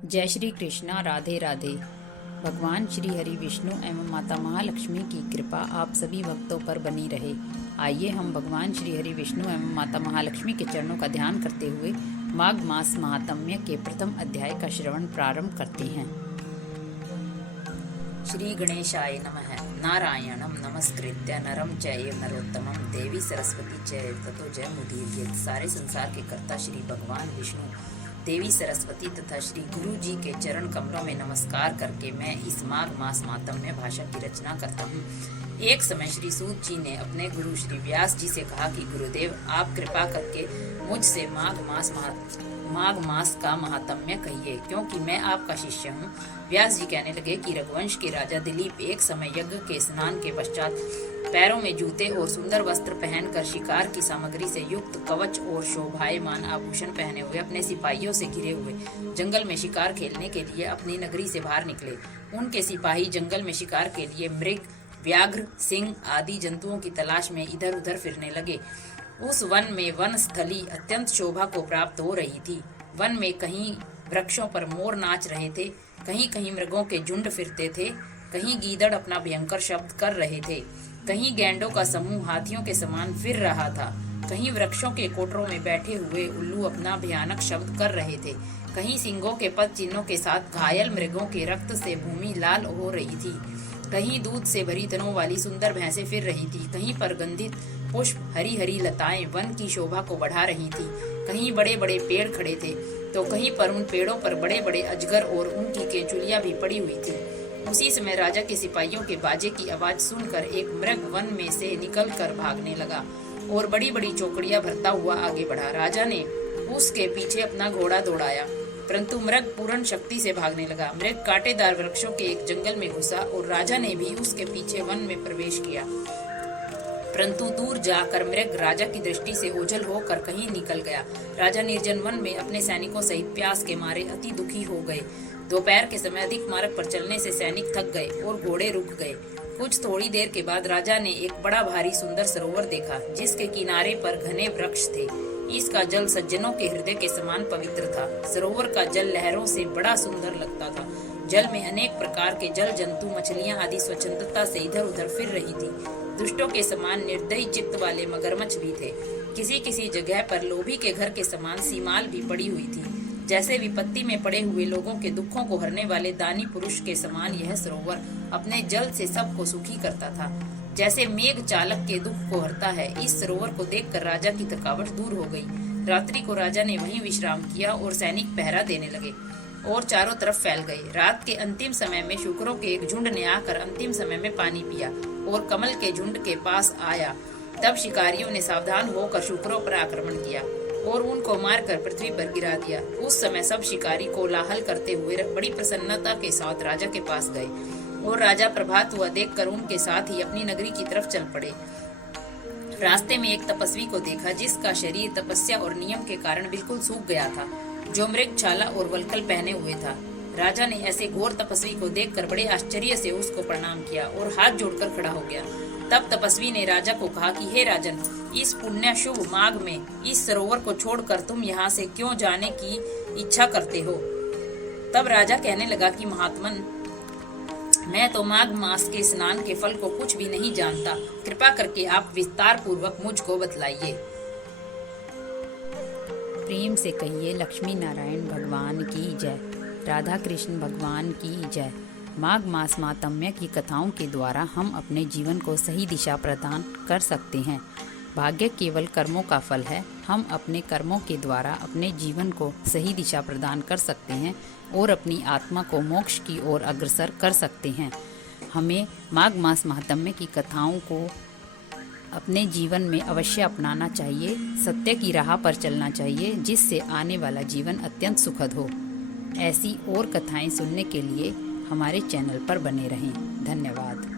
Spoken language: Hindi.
जय श्री कृष्णा। राधे राधे। भगवान श्री हरि विष्णु एवं माता महालक्ष्मी की कृपा आप सभी भक्तों पर बनी रहे। आइए हम भगवान श्री हरि विष्णु एवं माता महालक्ष्मी के चरणों का ध्यान करते हुए माघ मास महात्म्य के प्रथम अध्याय का श्रवण प्रारंभ करते हैं। श्री गणेशाय नमः। नारायणं नमस्कृत्य नरं चैव नरोत्तमं देवी सरस्वती चैव ततो जयमुदीरयेत्। सारे संसार के कर्ता श्री भगवान विष्णु, देवी सरस्वती तथा श्री गुरु जी के चरण कमलों में नमस्कार करके मैं इस माघ मास मातम्य भाषा की रचना करता हूँ। एक समय श्री सूत जी ने अपने गुरु श्री व्यास जी से कहा कि गुरुदेव, आप कृपा करके मुझसे माघ मास का महात्म्य कहिए, क्योंकि मैं आपका शिष्य हूँ। व्यास जी कहने लगे कि रघुवंश के राजा दिलीप एक समय यज्ञ के स्नान के पश्चात पैरों में जूते और सुंदर वस्त्र पहनकर शिकार की सामग्री से युक्त कवच और शोभायमान आभूषण पहने हुए अपने सिपाहियों से घिरे हुए जंगल में शिकार खेलने के लिए अपनी नगरी से बाहर निकले। उनके सिपाही जंगल में शिकार के लिए मृग, व्याघ्र, सिंह आदि जंतुओं की तलाश में इधर उधर फिरने लगे। उस वन में वन स्थली अत्यंत शोभा को प्राप्त हो रही थी। वन में कहीं वृक्षों पर मोर नाच रहे थे, कहीं कहीं मृगों के झुंड फिरते थे, कहीं गीदड़ अपना भयंकर शब्द कर रहे थे, कहीं गैंडों का समूह हाथियों के समान फिर रहा था, कहीं वृक्षों के कोटरों में बैठे हुए उल्लू अपना भयानक शब्द कर रहे थे, कहीं सिंगों के पद चिन्हों के साथ घायल मृगों के रक्त से भूमि लाल हो रही थी, कहीं दूध से भरी तनों वाली सुंदर भैंसें फिर रही थी, कहीं पर गंधित पुष्प, हरी हरी लताएं वन की शोभा को बढ़ा रही थी, कहीं बड़े बड़े पेड़ खड़े थे तो कहीं पर उन पेड़ों पर बड़े बड़े अजगर और उनकी केंचुलियां भी पड़ी हुई थी। उसी समय राजा के सिपाहियों के बाजे की आवाज सुनकर एक मृग वन में से निकलकर भागने लगा और बड़ी बड़ी चौकड़ियां भरता हुआ आगे बढ़ा। राजा ने उसके पीछे अपना घोड़ा दौड़ाया, परंतु मृग पूर्ण शक्ति से भागने लगा। मृग कांटेदार वृक्षों के एक जंगल में घुसा और राजा ने भी उसके पीछे वन में प्रवेश किया, परंतु दूर जाकर मृग राजा की दृष्टि से ओझल होकर कहीं निकल गया। राजा निर्जन वन में अपने सैनिकों सहित प्यास के मारे अति दुखी हो गए। दोपहर के समय अधिक मार्ग पर चलने से सैनिक थक गए और घोड़े रुक गए। कुछ थोड़ी देर के बाद राजा ने एक बड़ा भारी सुंदर सरोवर देखा, जिसके किनारे पर घने वृक्ष थे। इसका जल सज्जनों के हृदय के समान पवित्र था। सरोवर का जल लहरों से बड़ा सुंदर लगता था। जल में अनेक प्रकार के जल जंतु, मछलियां आदि स्वच्छंदता से इधर उधर फिर रही थी। दुष्टों के समान निर्दयी चित्त वाले मगरमच्छ भी थे। किसी किसी जगह पर लोभी के घर के समान सीमाल भी पड़ी हुई थी। जैसे विपत्ति में पड़े हुए लोगों के दुखों को हरने वाले दानी पुरुष के समान यह सरोवर अपने जल से सबको सुखी करता था। जैसे मेघ चालक के दुख को हरता है, इस सरोवर को देखकर राजा की थकावट दूर हो गई। रात्रि को राजा ने वहीं विश्राम किया और सैनिक पहरा देने लगे और चारों तरफ फैल गए। रात के अंतिम समय में शुकरों के एक झुंड ने आकर अंतिम समय में पानी पिया और कमल के झुंड के पास आया। तब शिकारियों ने सावधान होकर शुकरों पर आक्रमण किया और उनको मारकर पृथ्वी पर गिरा दिया। उस समय सब शिकारी कोलाहल करते हुए बड़ी प्रसन्नता के साथ राजा के पास गए और राजा प्रभात हुआ देखकर उनके साथ ही अपनी नगरी की तरफ चल पड़े। रास्ते में एक तपस्वी को देखा, जिसका शरीर तपस्या और नियम के कारण बिल्कुल सूख गया था, जो मृग छाला और वल्कल पहने हुए था। राजा ने ऐसे घोर तपस्वी को देखकर बड़े आश्चर्य से उसको प्रणाम किया और हाथ जोड़कर खड़ा हो गया। तब तपस्वी ने राजा को कहा कि हे राजन, इस पुण्य शुभ माघ में इस सरोवर को छोड़कर तुम यहाँ से क्यों जाने की इच्छा करते हो? तब राजा कहने लगा कि महात्मन, मैं तो माघ मास के स्नान के फल को कुछ भी नहीं जानता। कृपा करके आप विस्तार पूर्वक मुझको बतलाइए। प्रेम से कहिए लक्ष्मी नारायण भगवान की जय, राधा कृष्ण भगवान की जय। माघ मास मातम्य की कथाओं के द्वारा हम अपने जीवन को सही दिशा प्रदान कर सकते हैं। भाग्य केवल कर्मों का फल है। हम अपने कर्मों के द्वारा अपने जीवन को सही दिशा प्रदान कर सकते हैं और अपनी आत्मा को मोक्ष की ओर अग्रसर कर सकते हैं। हमें माघ मास मातम्य की कथाओं को अपने जीवन में अवश्य अपनाना चाहिए, सत्य की राह पर चलना चाहिए, जिससे आने वाला जीवन अत्यंत सुखद हो। ऐसी और कथाएं सुनने के लिए हमारे चैनल पर बने रहें। धन्यवाद।